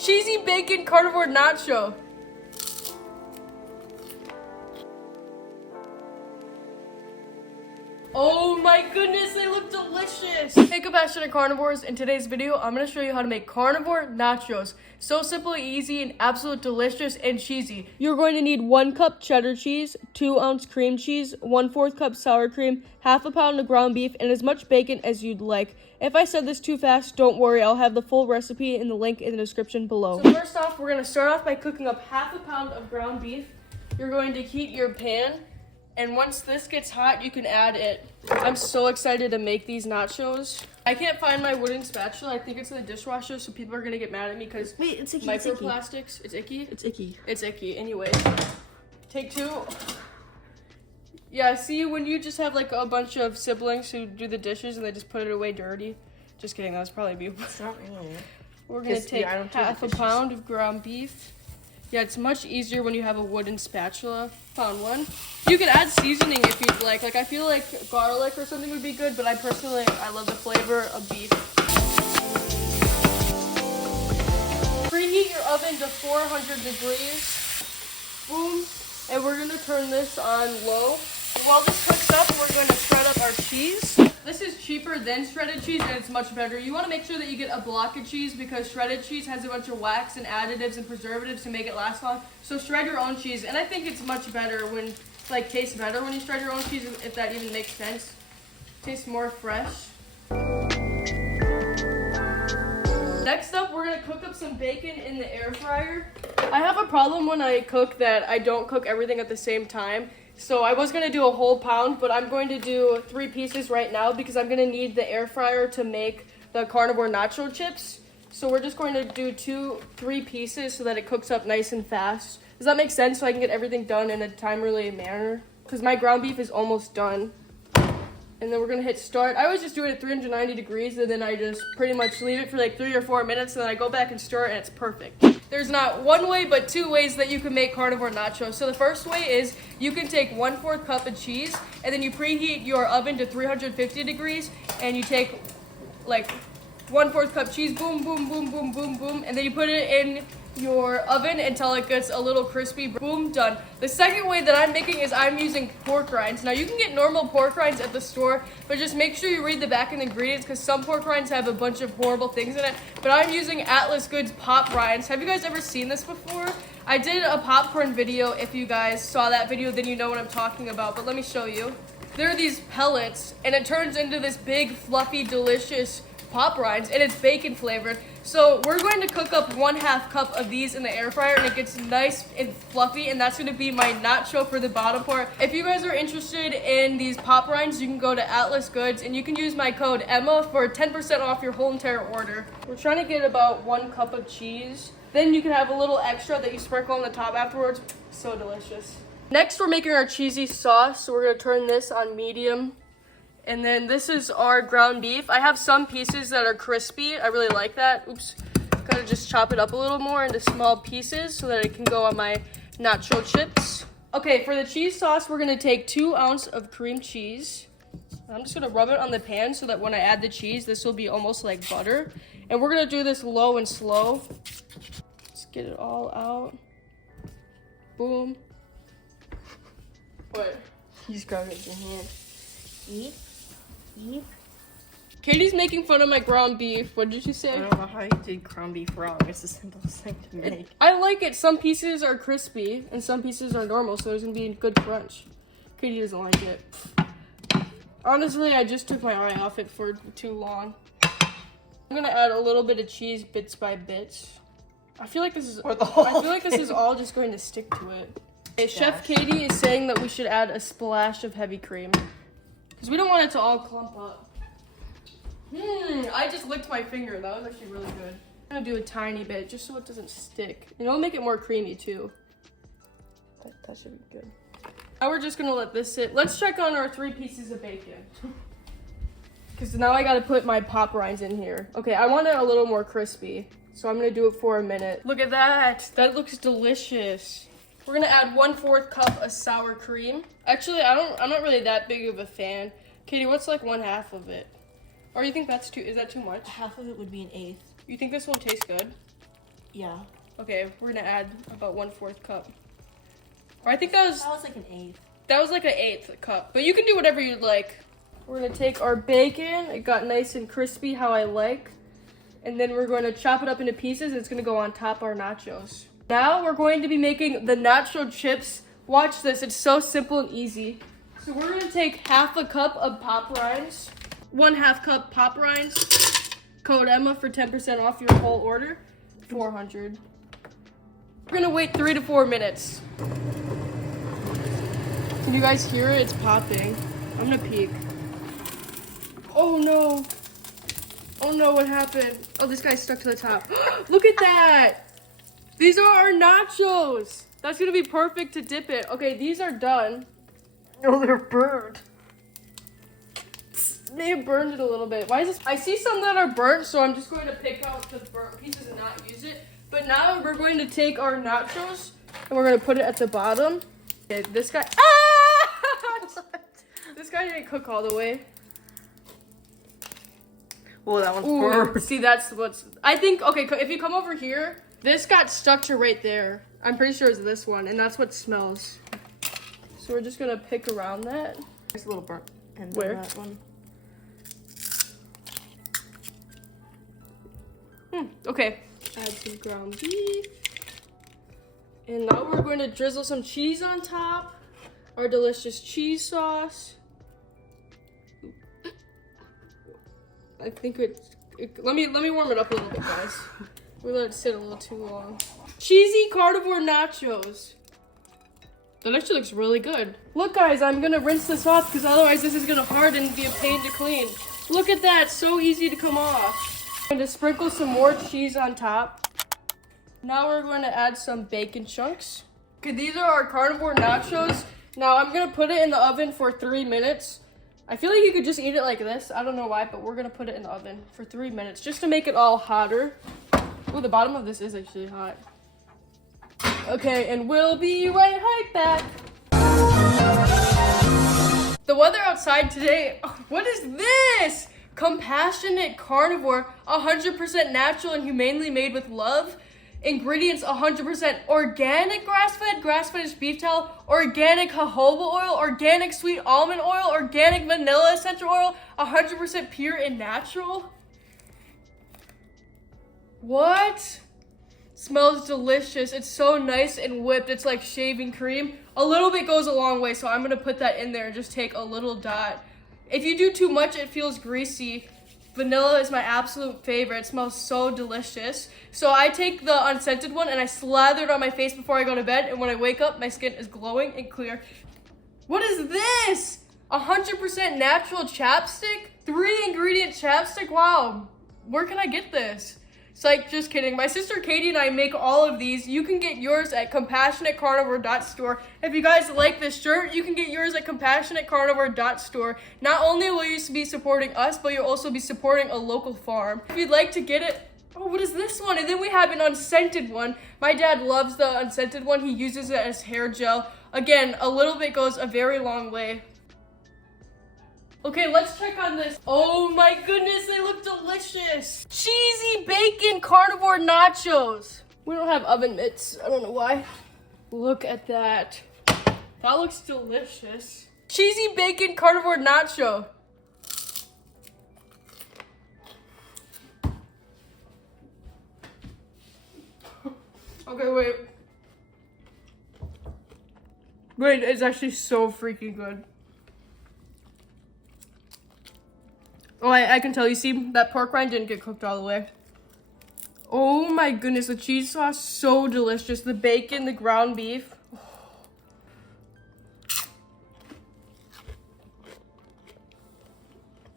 Cheesy bacon carnivore nacho. Oh my goodness, they look delicious. Hey compassionate carnivores, in today's video, I'm gonna show you how to make carnivore nachos. So simple, easy, and absolute delicious and cheesy. You're going to need 1 cup cheddar cheese, 2-ounce cream cheese, 1/4 cup sour cream, half a pound of ground beef, and as much bacon as you'd like. If I said this too fast, don't worry, I'll have the full recipe in the link in the description below. So first off, we're gonna start off by cooking up half a pound of ground beef. You're going to heat your pan, and once this gets hot, you can add it. I'm so excited to make these nachos. I can't find my wooden spatula. I think it's in the dishwasher, so people are gonna get mad at me because it's icky. microplastics. It's icky? It's icky. It's icky. Anyway, take 2. Yeah, see, when you just have like a bunch of siblings who do the dishes and they just put it away dirty. Just kidding, that was probably me. It's not really. We're gonna take half a pound of ground beef. Yeah, it's much easier when you have a wooden spatula. Found one. You can add seasoning if you'd like. Like, I feel like garlic or something would be good, but I love the flavor of beef. Preheat your oven to 400 degrees. Boom. And we're gonna turn this on low. While this cooks up, we're gonna shred up our cheese. This is cheaper than shredded cheese, and it's much better. You want to make sure that you get a block of cheese because shredded cheese has a bunch of wax and additives and preservatives to make it last long. So shred your own cheese, and I think it's much better when, like, tastes better when you shred your own cheese, if that even makes sense. Tastes more fresh. Next up, we're gonna cook up some bacon in the air fryer. I have a problem when I cook that I don't cook everything at the same time. So I was gonna do a whole pound, but I'm going to do 3 pieces right now because I'm gonna need the air fryer to make the carnivore nacho chips. So we're just going to do 3 pieces so that it cooks up nice and fast. Does that make sense? So I can get everything done in a timely manner? Because my ground beef is almost done. And then we're gonna hit start. I always just do it at 390 degrees and then I just pretty much leave it for like 3 or 4 minutes and then I go back and stir it and it's perfect. There's not one way but 2 ways that you can make carnivore nachos. So the first way is you can take 1/4 cup of cheese and then you preheat your oven to 350 degrees and you take like 1/4 cup cheese, boom, boom, boom, boom, boom, boom, and then you put it in your oven until it gets a little crispy, boom, done. The second way that I'm making is I'm using pork rinds. Now you can get normal pork rinds at the store, but just make sure you read the back of the ingredients because some pork rinds have a bunch of horrible things in it. But I'm using Atlas Goods pop rinds. Have you guys ever seen this before? I did a popcorn video. If you guys saw that video, then you know what I'm talking about, but let me show you. There are these pellets and it turns into this big, fluffy, delicious pop rinds, and it's bacon flavored. So we're going to cook up 1/2 cup of these in the air fryer and it gets nice and fluffy, and that's going to be my nacho for the bottom part. If you guys are interested in these pop rinds, you can go to Atlas Goods and you can use my code Emma for 10% off your whole entire order. We're trying to get about 1 cup of cheese. Then you can have a little extra that you sprinkle on the top afterwards. So delicious. Next, we're making our cheesy sauce. So we're going to turn this on medium. And then this is our ground beef. I have some pieces that are crispy. I really like that. Oops. Gotta just chop it up a little more into small pieces so that it can go on my nacho chips. Okay, for the cheese sauce, we're gonna take 2 ounces of cream cheese. I'm just gonna rub it on the pan so that when I add the cheese, this will be almost like butter. And we're gonna do this low and slow. Let's get it all out. Boom. What? You just grab it with your hand. Eat. Katie's making fun of my ground beef. What did you say? I don't know how you did ground beef wrong. It's the simplest thing to make. I like it. Some pieces are crispy and some pieces are normal, so there's gonna be a good crunch. Katie doesn't like it. Honestly, I just took my eye off it for too long. I'm gonna add a little bit of cheese bits by bits. I feel like this is all just going to stick to it. Okay, Chef Katie is saying that we should add a splash of heavy cream. Because we don't want it to all clump up. I just licked my finger. That was actually really good. I'm gonna do a tiny bit just so it doesn't stick. And it'll make it more creamy too. That should be good. Now we're just gonna let this sit. Let's check on our 3 pieces of bacon. Because now I gotta put my pop rinds in here. Okay, I want it a little more crispy. So I'm gonna do it for a minute. Look at that. That looks delicious. We're gonna add 1/4 cup of sour cream. Actually, I'm not really that big of a fan. Katie, what's like 1/2 of it? Or you think is that too much? Half of it would be an 1/8. You think this won't taste good? Yeah. Okay, we're gonna add about 1/4 cup. Or I think that was like an eighth. That was like an 1/8 cup, but you can do whatever you'd like. We're gonna take our bacon. It got nice and crispy how I like. And then we're going to chop it up into pieces. It's gonna go on top of our nachos. Now we're going to be making the nacho chips. Watch this, it's so simple and easy. So we're gonna take 1/2 cup of pop rinds, 1/2 cup pop rinds, code Emma for 10% off your whole order, 400. We're gonna wait 3 to 4 minutes. Can you guys hear it? It's popping. I'm gonna peek. Oh no. Oh no, what happened? Oh, this guy's stuck to the top. Look at that. These are our nachos. That's gonna be perfect to dip it. Okay, these are done. Oh, they're burned. They have burned it a little bit. Why is this? I see some that are burnt, so I'm just going to pick out the burnt pieces and not use it. But now we're going to take our nachos and we're gonna put it at the bottom. Okay, this guy. Ah! This guy didn't cook all the way. Oh, that one's burnt. See, that's what's. I think. Okay, if you come over here, this got stuck to right there. I'm pretty sure it's this one, and that's what smells. So we're just gonna pick around that. There's a little burnt end Where? on that one. Okay. Add some ground beef. And now we're going to drizzle some cheese on top. Our delicious cheese sauce. I think let me warm it up a little bit, guys. We let it sit a little too long. Cheesy carnivore nachos. That actually looks really good. Look, guys, I'm gonna rinse this off because otherwise this is gonna harden and be a pain to clean. Look at that, so easy to come off. I'm going to sprinkle some more cheese on top. Now we're going to add some bacon chunks. Okay, these are our carnivore nachos. Now I'm gonna put it in the oven for 3 minutes. I feel like you could just eat it like this. I don't know why, but we're gonna put it in the oven for 3 minutes just to make it all hotter. Oh, the bottom of this is actually hot. Okay, and we'll be right back. The weather outside today, what is this? Compassionate carnivore, 100% natural and humanely made with love. Ingredients 100% organic grass-fed beef tallow, organic jojoba oil, organic sweet almond oil, organic vanilla essential oil, 100% pure and natural. What? Smells delicious. It's so nice and whipped. It's like shaving cream. A little bit goes a long way, so I'm gonna put that in there and just take a little dot. If you do too much, it feels greasy. Vanilla is my absolute favorite. It smells so delicious. So I take the unscented one and I slather it on my face before I go to bed. And when I wake up, my skin is glowing and clear. What is this? 100% natural chapstick? 3-ingredient chapstick? Wow. Where can I get this? Psych, just kidding. My sister Katie and I make all of these. You can get yours at compassionatecarnivore.store. If you guys like this shirt, you can get yours at compassionatecarnivore.store. Not only will you be supporting us, but you'll also be supporting a local farm. If you'd like to get it, oh, what is this one? And then we have an unscented one. My dad loves the unscented one. He uses it as hair gel. Again, a little bit goes a very long way. Okay, let's check on this. Oh my goodness, they look delicious. Cheesy bacon carnivore nachos. We don't have oven mitts. I don't know why. Look at that. That looks delicious. Cheesy bacon carnivore nacho. Okay, wait. Wait, it's actually so freaking good. Oh, I can tell. You see, that pork rind didn't get cooked all the way. Oh my goodness, the cheese sauce, so delicious. The bacon, the ground beef.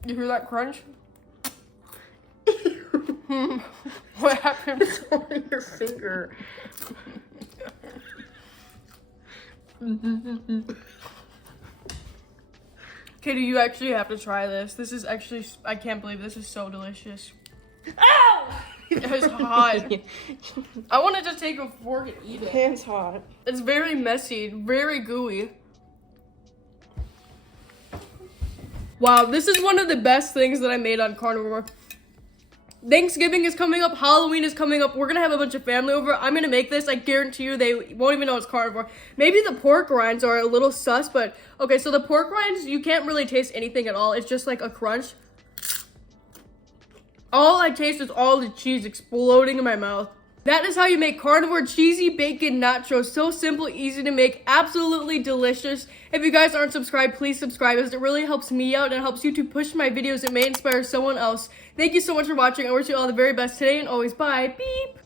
You hear that crunch? What happened? It's on your finger. Katie, you actually have to try this. This is actually, I can't believe this is so delicious. Ow! It was hot. I wanted to take a fork and eat it. Hand's hot. It's very messy, very gooey. Wow, this is one of the best things that I made on Carnivore. Thanksgiving is coming up, Halloween is coming up. We're gonna have a bunch of family over. I'm gonna make this. I guarantee you they won't even know it's carnivore. Maybe the pork rinds are a little sus, but okay, so the pork rinds, you can't really taste anything at all. It's just like a crunch. All I taste is all the cheese exploding in my mouth. That is how you make carnivore cheesy bacon nachos. So simple, easy to make, absolutely delicious. If you guys aren't subscribed, please subscribe as it really helps me out and helps you to push my videos. It may inspire someone else. Thank you so much for watching. I wish you all the very best today and always bye. Beep.